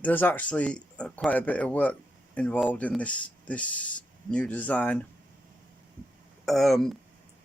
there's actually quite a bit of work involved in this new design. Um,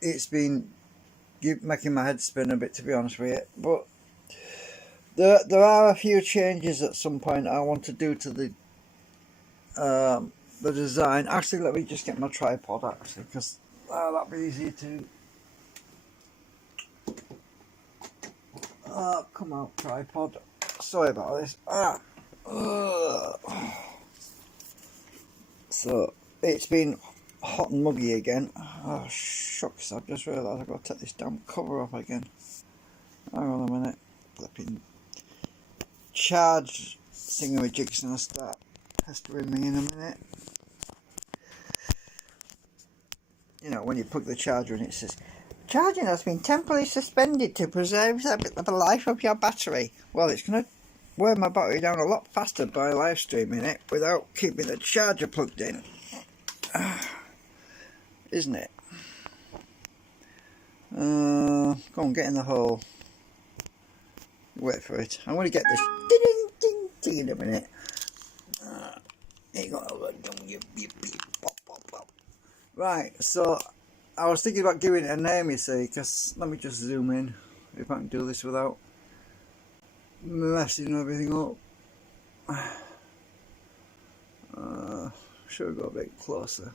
it's been making my head spin a bit, to be honest with you, but there are a few changes at some point I want to do to the design. Actually, let me just get my tripod, actually, because that'd be easier to. Come out, tripod. Sorry about this. So it's been hot and muggy again. Oh shucks! I've just realised I've got to take this damn cover off again. Hang on a minute. Flipping charge thingamajig's gonna start pestering me in a minute. You know, when you plug the charger in, it says charging has been temporarily suspended to preserve the life of your battery. Well, it's going to wear my battery down a lot faster by live streaming it without keeping the charger plugged in. Isn't it? Go on, get in the hole. Wait for it. I'm going to get this ding ding ding in a minute. Here you go. Right, so I was thinking about giving it a name, you see, because let me just zoom in if I can do this without messing everything up. Should go a bit closer.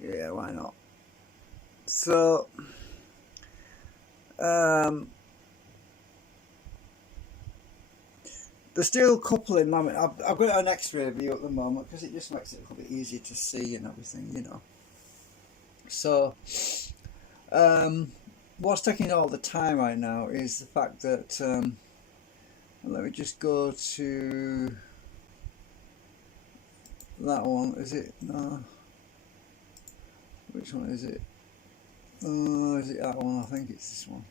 Yeah, why not? So, the steel coupling, I've got an X-ray view at the moment because it just makes it a little bit easier to see and everything, you know. So, what's taking all the time right now is the fact that, let me just go to that one, is it? No. Which one is it? Oh, is it that one? I think it's this one.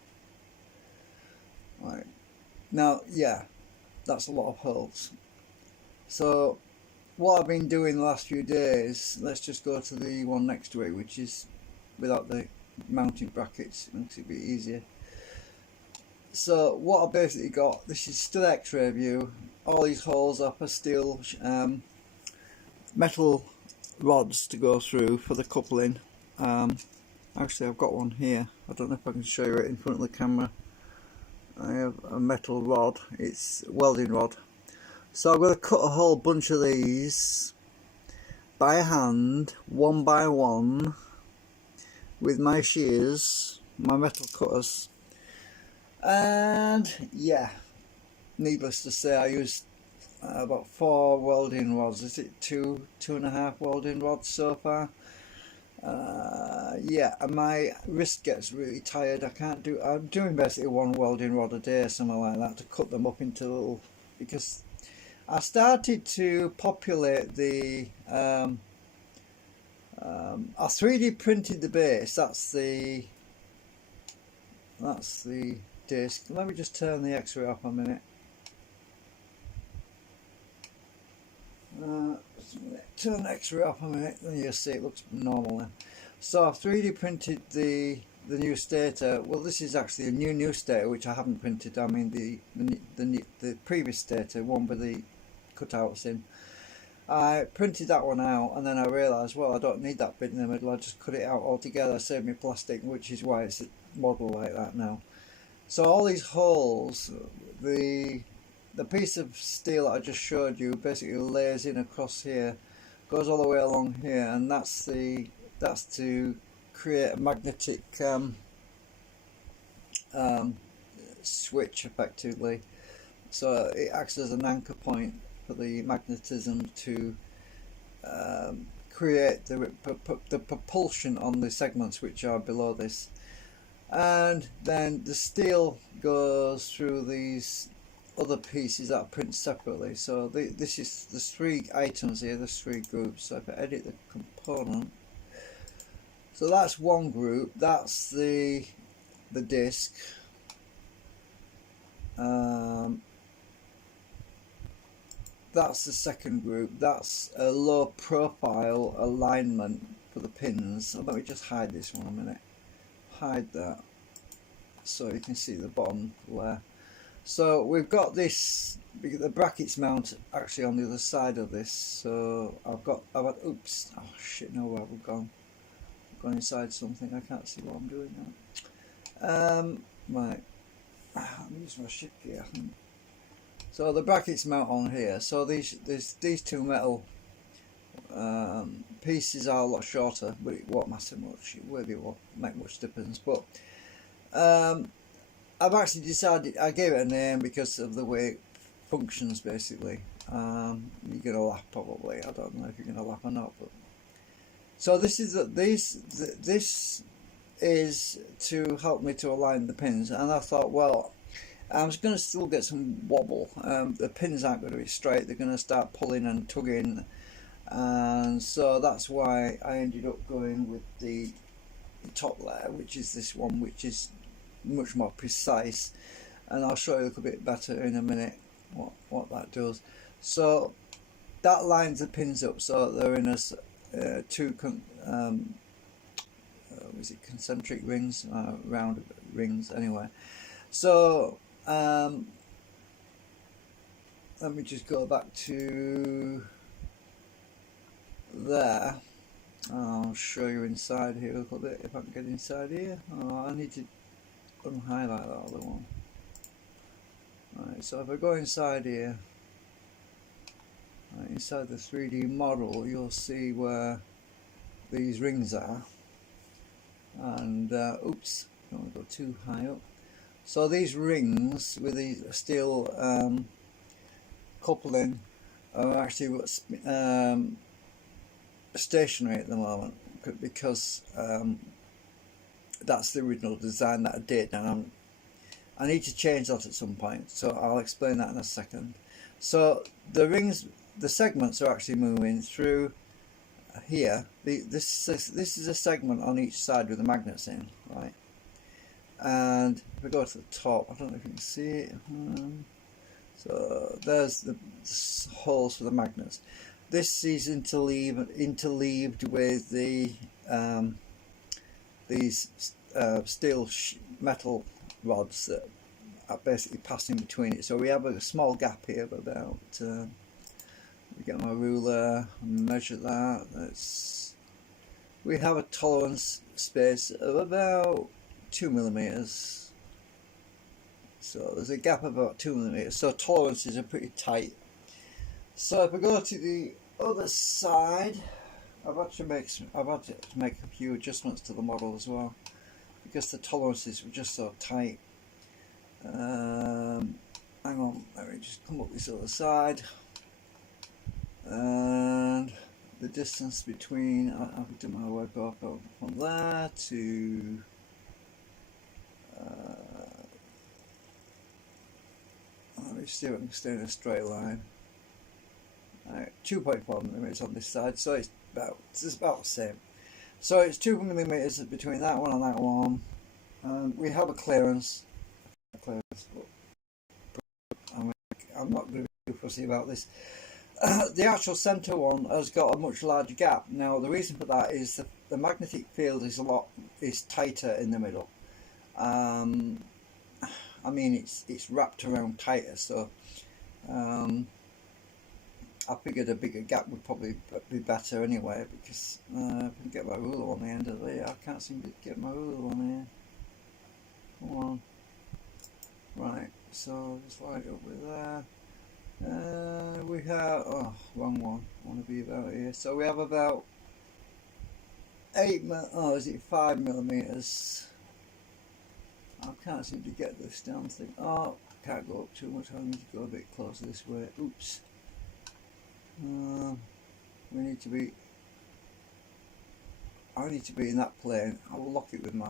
Right. Now, yeah, that's a lot of holes. So, what I've been doing the last few days, let's just go to the one next to it, which is without the mounting brackets. It makes it a bit easier. So what I've basically got, this is still X-ray view. All these holes are for steel metal rods to go through for the coupling. Actually, I've got one here. I don't know if I can show you it in front of the camera. I have a metal rod. It's a welding rod. So I'm going to cut a whole bunch of these by hand, one by one, with my shears, my metal cutters. And yeah, needless to say, I used about 4 welding rods. Is it 2.5 welding rods so far? Yeah, and my wrist gets really tired. I'm doing basically 1 welding rod a day, something like that, to cut them up into little, because I started to populate the I 3D printed the base. That's the disc. Let me just turn the X-ray off a minute. Turn the X-ray off a minute, then you'll see it looks normal then. So I've 3D printed the new stator. Well, this is actually a new stator which I haven't printed. I mean the previous stator, one with the cutouts in. I printed that one out, and then I realised, well, I don't need that bit in the middle. I just cut it out altogether, save me plastic, which is why it's a model like that now. So all these holes, the piece of steel that I just showed you basically lays in across here, goes all the way along here, and that's to create a magnetic switch effectively. So it acts as an anchor point for the magnetism to create the propulsion on the segments which are below this. And then the steel goes through these other pieces that are printed separately. So there's 3 items here, there's 3 groups. So if I edit the component, so that's one group, that's the disc. That's the second group. That's a low profile alignment for the pins. So let me just hide this one a minute. Hide that so you can see the bottom there. So we've got this, the brackets mount actually on the other side of this. So I've had, oops, oh shit, no, where we've gone. I've gone inside something, I can't see what I'm doing now. Right, let me use my shift key, I think. So the brackets mount on here. So these two metal pieces are a lot shorter, but it won't matter much. It won't make much difference. But I've actually decided, I gave it a name because of the way it functions basically. You're gonna laugh probably. I don't know if you're gonna laugh or not. But so this is to help me to align the pins, and I thought, well, I'm going to still get some wobble. The pins aren't going to be straight, they're going to start pulling and tugging, and so that's why I ended up going with the top layer, which is this one, which is much more precise, and I'll show you a little bit better in a minute what that does. So that lines the pins up so they're in a two is it concentric rings, round rings anyway. So let me just go back to there. I'll show you inside here a little bit if I can get inside here. Oh, I need to unhighlight that other one. Right, so if I go inside here, right, inside the 3D model, you'll see where these rings are. And oops, don't want to go too high up. So these rings with these steel coupling are actually what's stationary at the moment, because that's the original design that I did, and I need to change that at some point, so I'll explain that in a second. So the rings, the segments are actually moving through here. This is a segment on each side with the magnets in, right? And if we go to the top, I don't know if you can see it. So there's the holes for the magnets. This is interleaved with the these steel metal rods that are basically passing between it. So we have a small gap here of about. Get my ruler and measure that. We have a tolerance space of about 2 millimeters. So there's a gap of about 2 millimeters. So tolerances are pretty tight. So if I go to the other side, I've had to make a few adjustments to the model as well, because the tolerances were just so tight. Hang on, let me just come up this other side. And the distance between, I've done my work off from there to let me see if I can stay in a straight line. 2.4 millimeters on this side, so it's about the same. So it's 2 millimeters between that one and that one, and we have a clearance. But I'm not going to be too fussy about this. The actual centre one has got a much larger gap. Now the reason for that is the magnetic field is tighter in the middle. I mean it's wrapped around tighter, so I figured a bigger gap would probably be better anyway, because if I can get my ruler on the end of it. I can't seem to get my ruler on here. Come on. Right, so just line it up with there. We have, oh, wrong one, I want to be about here. So we have about 5 millimeters. I can't seem to get this damn thing. Oh, can't go up too much. I need to go a bit closer this way. Oops. We need to be. I need to be in that plane. I will lock it with my.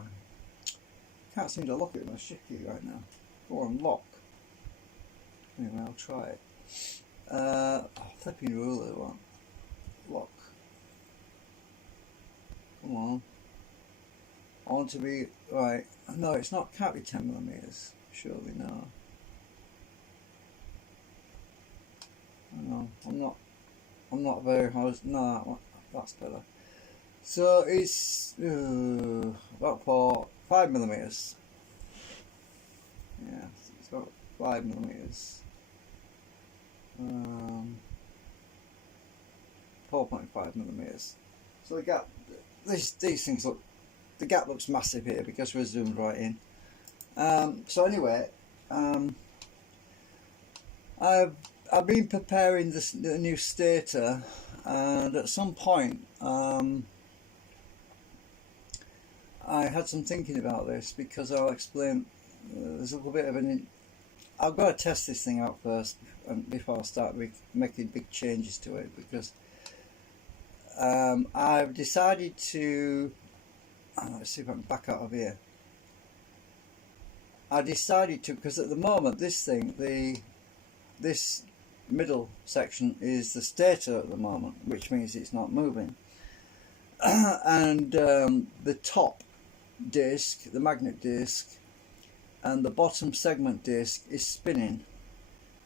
Can't seem to lock it with my shift key right now. Go on, lock. Anyway, I'll try it. Flipping ruler one. Lock. Come on. I want to be right. No, it's not. Can't be 10 millimeters. Surely no. No, I'm not very hard. No, that's better. So it's about 5 millimeters. Yeah, it's about millimeters. 4.5 millimeters. So the gap, these things look, the gap looks massive here because we're zoomed right in. So anyway, I've been preparing the new stator, and at some point I had some thinking about this, because I'll explain. There's a little bit of I've got to test this thing out first before I start making big changes to it, because I've decided to, let's see if I can back out of here. I decided to, because at the moment this thing, this middle section is the stator at the moment, which means it's not moving. And the top disc, the magnet disc, and the bottom segment disc is spinning.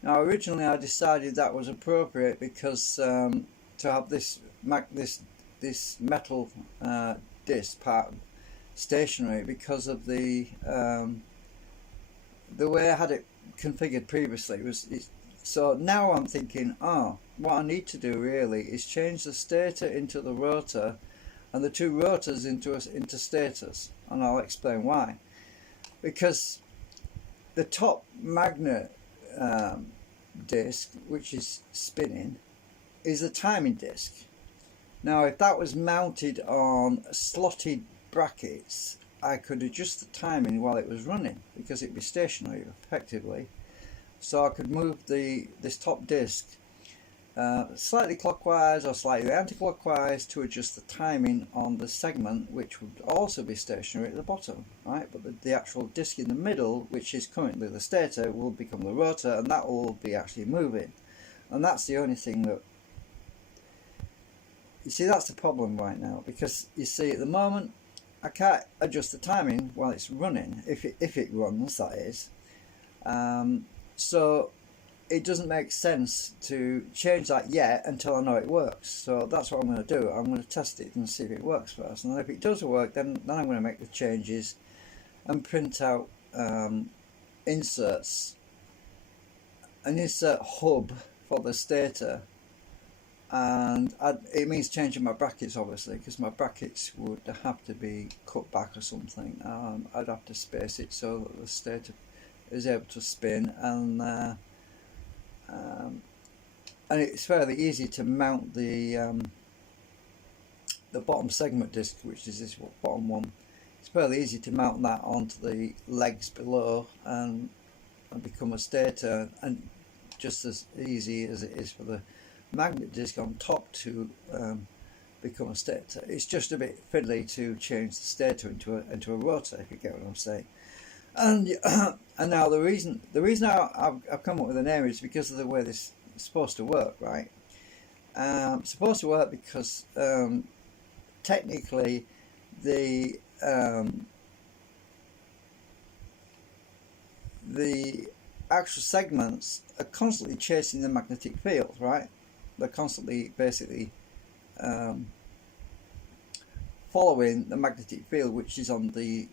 Now originally I decided that was appropriate because to have this metal disc part stationary, because of the way I had it configured previously. So now I'm thinking, what I need to do really is change the stator into the rotor, and the two rotors into stators, and I'll explain why. Because the top magnet disc, which is spinning, is the timing disc. Now if that was mounted on slotted brackets, I could adjust the timing while it was running, because it'd be stationary effectively. So I could move this top disc slightly clockwise or slightly anti-clockwise to adjust the timing on the segment, which would also be stationary at the bottom, right? But the actual disc in the middle, which is currently the stator, will become the rotor, and that will be actually moving. And that's the only thing that, you see, that's the problem right now, because you see at the moment I can't adjust the timing while it's running, if it runs, that is. So it doesn't make sense to change that yet until I know it works. So that's what I'm going to do. I'm going to test it and see if it works first, and then if it does work, then I'm going to make the changes and print out inserts, an insert hub for the stator. And it means changing my brackets, obviously, because my brackets would have to be cut back or something. I'd have to space it so that the stator is able to spin, and it's fairly easy to mount the bottom segment disc, which is this bottom one. It's fairly easy to mount that onto the legs below and become a stator, and just as easy as it is for the magnet disc on top to become a stator. It's just a bit fiddly to change the stator into a rotor, if you get what I'm saying. And now the reason I've come up with a name is because of the way this is supposed to work, right? It's supposed to work because technically the actual segments are constantly chasing the magnetic field, right? They're constantly basically following the magnetic field, which is on the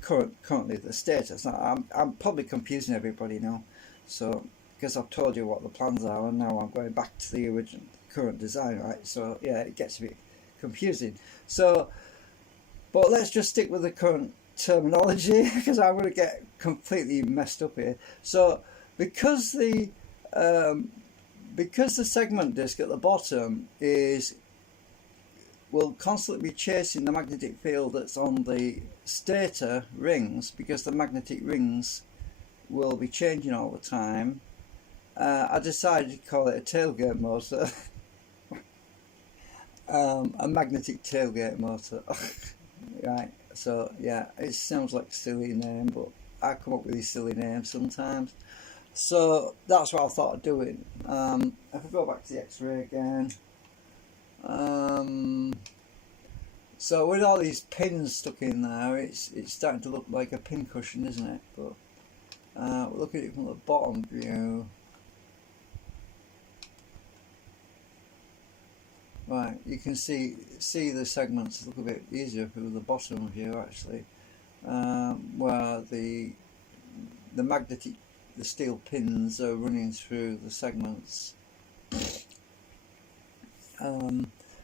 currently the stator. So I'm probably confusing everybody now, so because I've told you what the plans are, and now I'm going back to the original current design, right? So yeah, it gets a bit confusing. So, but let's just stick with the current terminology, because I'm going to get completely messed up here. So because the segment disc at the bottom will constantly be chasing the magnetic field that's on the stator rings, because the magnetic rings will be changing all the time. I decided to call it a tailgate motor. A magnetic tailgate motor. Right, so yeah, it sounds like a silly name, but I come up with these silly names sometimes. So that's what I thought of doing. If I go back to the X-ray again, so with all these pins stuck in there, it's starting to look like a pin cushion, isn't it? But look at it from the bottom view. Right, you can see the segments look a bit easier through the bottom view, actually, where the the steel pins are running through the segments.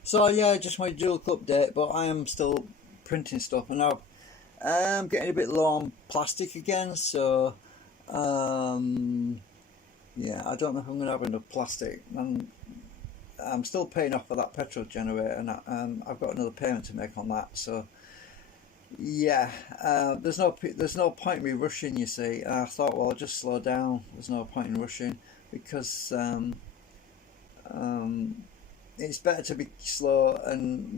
So yeah, just my dual update, but I am still printing stuff, and I'm getting a bit low on plastic again, so yeah, I don't know if I'm going to have enough plastic, and I'm still paying off for that petrol generator, and I've got another payment to make on that, so yeah, there's no point in me rushing, you see. And I thought, well, I'll just slow down. There's no point in rushing, because it's better to be slow and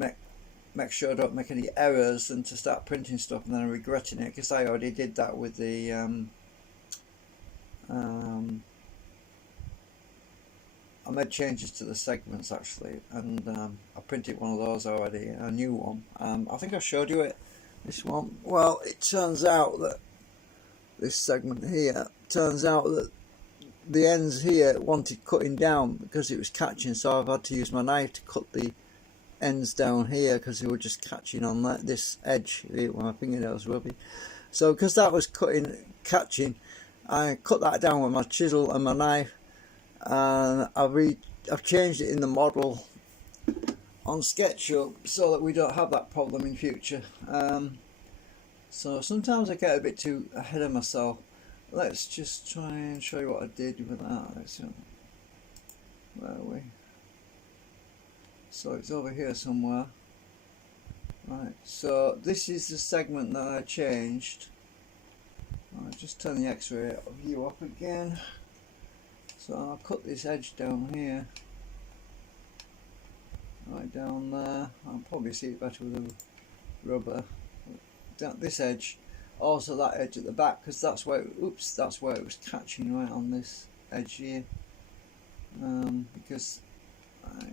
make sure I don't make any errors than to start printing stuff and then regretting it, because I already did that with the I made changes to the segments actually, and I printed one of those already, a new one. I think I showed you it. This one. Well, it turns out that this segment here, turns out that the ends here wanted cutting down because it was catching, so I've had to use my knife to cut the ends down here because they were just catching on this edge here where my fingernails were rubbing. So because that was catching, I cut that down with my chisel and my knife, and I've changed it in the model on SketchUp so that we don't have that problem in future. So sometimes I get a bit too ahead of myself. Let's just try and show you what I did with that. Let's see. Where are we? So it's over here somewhere. Right, so this is the segment that I changed. I'll just turn the X-ray view up again. So I'll cut this edge down here. Right down there. I'll probably see it better with a rubber. Down this edge. Also that edge at the back, because that's where that's where it was catching, right on this edge here. Because I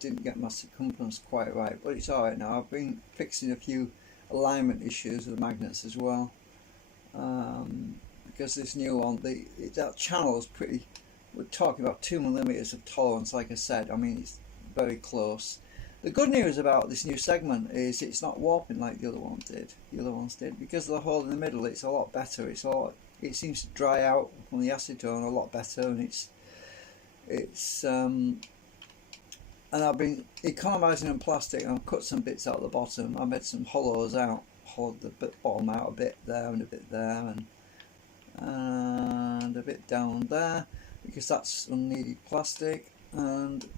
didn't get my circumference quite right, but it's alright now. I've been fixing a few alignment issues with the magnets as well, because this new one, that channel is pretty, we're talking about 2mm of tolerance, like I said. I mean, it's very close. The good news about this new segment is it's not warping like the other ones did. Because of the hole in the middle. It's a lot better. It seems to dry out from the acetone a lot better, and and I've been economising on plastic, and I've cut some bits out of the bottom. I made some hollows out, hollowed the bottom out a bit there and a bit there, and a bit down there, because that's unneeded plastic. And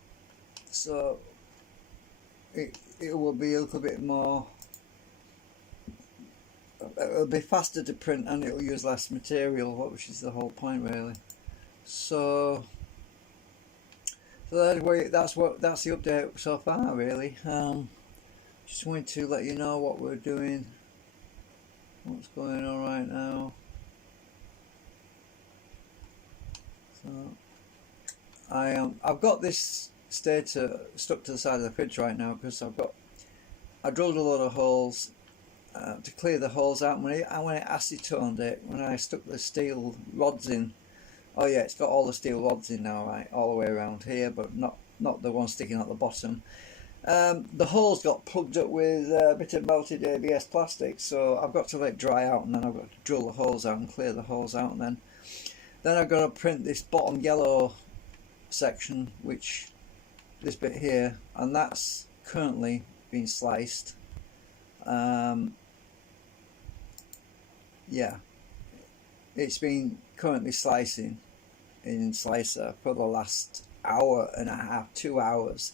so it will be a little bit more, it'll be faster to print, and it'll use less material, which is the whole point really. So anyway, that's the update so far really. Just wanted to let you know what we're doing, what's going on right now. So I've got this stator stuck to the side of the fridge right now, because I drilled a lot of holes to clear the holes out. When I acetoned it, when I stuck the steel rods in, oh yeah, it's got all the steel rods in now, right, all the way around here, but not the one sticking at the bottom. The holes got plugged up with a bit of melted ABS plastic, so I've got to let it dry out, and then I've got to drill the holes out and clear the holes out, and then I've got to print this bottom yellow section, which this bit here, and that's currently being sliced. Yeah, it's been currently slicing in slicer for the last hour and a half, 2 hours.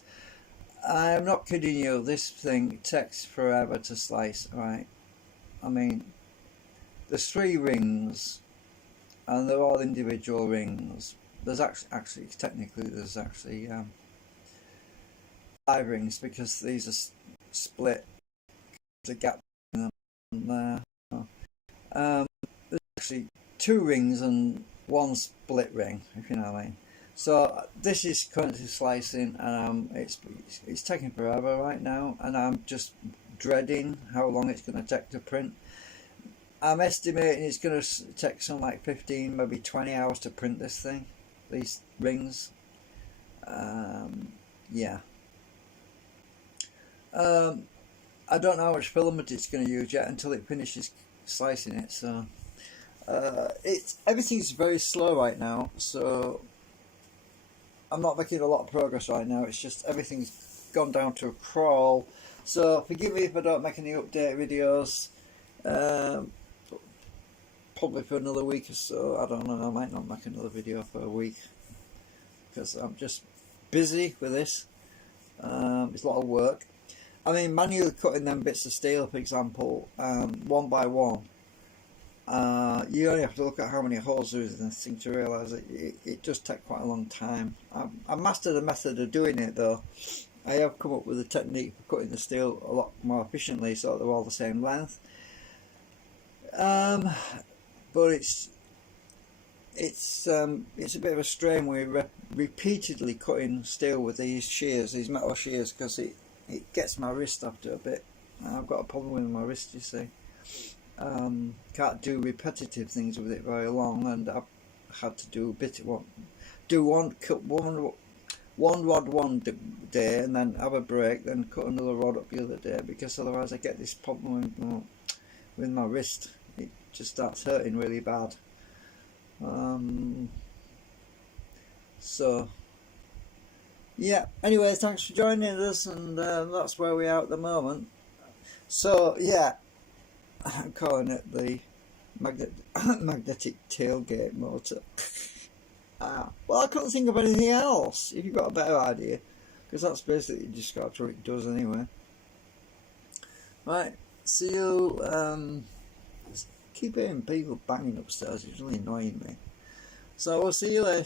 I'm not kidding you, this thing takes forever to slice, right? I mean, there's 3 rings, and they're all individual rings. There's actually technically there's actually 5 rings, because these are split. There's a gap in them there. There's actually 2 rings and 1 split ring, if you know what I mean. So this is currently slicing, and it's taking forever right now, and I'm just dreading how long it's going to take to print. I'm estimating it's going to take something like 15, maybe 20 hours to print this thing, these rings. Yeah. I don't know how much filament it's going to use yet until it finishes slicing it. So Everything's very slow right now, so I'm not making a lot of progress right now. It's just everything's gone down to a crawl. So forgive me if I don't make any update videos. Probably for another week or so. I don't know. I might not make another video for a week because I'm just busy with this. It's a lot of work. I mean, manually cutting them bits of steel, for example, one by one. You only have to look at how many holes there is in this thing to realise it does take quite a long time. I mastered the method of doing it though. I have come up with a technique for cutting the steel a lot more efficiently so they're all the same length. But it's a bit of a strain when you're repeatedly cutting steel with these shears, these metal shears, because it gets my wrist after a bit. I've got a problem with my wrist, you see. Can't do repetitive things with it very long, and I've had to do one rod one day and then have a break, then cut another rod up the other day, because otherwise I get this problem with my wrist. It just starts hurting really bad. So yeah, anyway, thanks for joining us, and that's where we are at the moment. So yeah, I'm calling it the magnetic tailgate motor. Well, I couldn't think of anything else. If you've got a better idea, because that's basically describes what it does anyway. Right, see you. Keep hearing people banging upstairs. It's really annoying me. So we'll see you later.